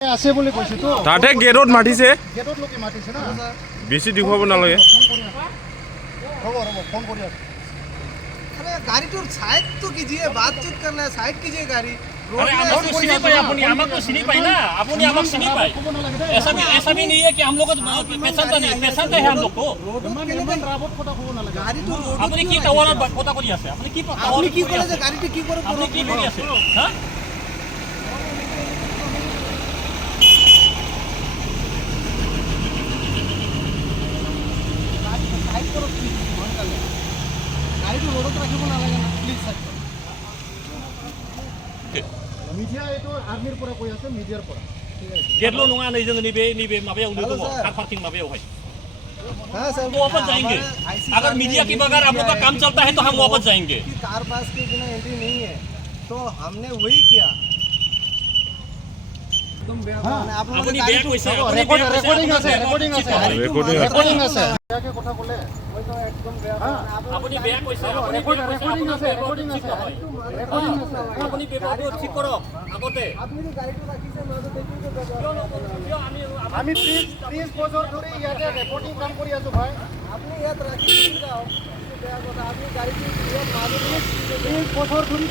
আছে বুলি কৈছে তো তাতে গেটত মাতিছে গেটত লোকে মাতিছে না বেছি দেখুৱাব নালাগে रहो फोन कर अरे गाड़ी तो साइड तो कीजिए बातचीत करना है साइड कीजिए गाड़ी अरे हमको सीनी पाए अपनी हमको सीनी पाए ना अपनी हमको सीनी पाए ऐसा भी नहीं है कि हम लोग पेशेंट नहीं पेशेंट है हम लोग को गाड़ी तो अपनी की टावर কথা কৰি আছে আপনি কি টাवर কি কৰে যে গাড়িটি কি কৰে আপনি কি কৰি আছে হ্যাঁ साइड करो गाड़ी तो रोड पे रखिबो ना লাগে না প্লিজ সাইড মিডিয়া এটো আর্মির পরে কই আছে মিডিয়ার পরে गेटल' नङा नै जों नैबे माबायाव दङ कार पार्किंग माबायावहाय हां सर वो वापस जाएंगे अगर मीडिया के बगैर आप लोग का काम चलता है तो हम वापस जाएंगे कार पास के बिना एंट्री नहीं है तो हमने वही किया तुम अपनी बैग पैसा রেকর্ডিং আছে রেকর্ডিং আছে যাকে কথা বলে ওই তো একদম अपनी बैग पैसा রেকর্ডিং আছে अपनी पेपर ঠিক করো আগতে আপনি যে গাড়িটা রাখিছে না তো দেখি তো আমি 30 বছর ধরে ইয়াতে রেকর্ডিং কাম কৰি আছো ভাই আপনি ইয়াত ৰাখি যাও আপনি গাড়িটি ইয়াত মাঝে 30 বছৰ ধৰে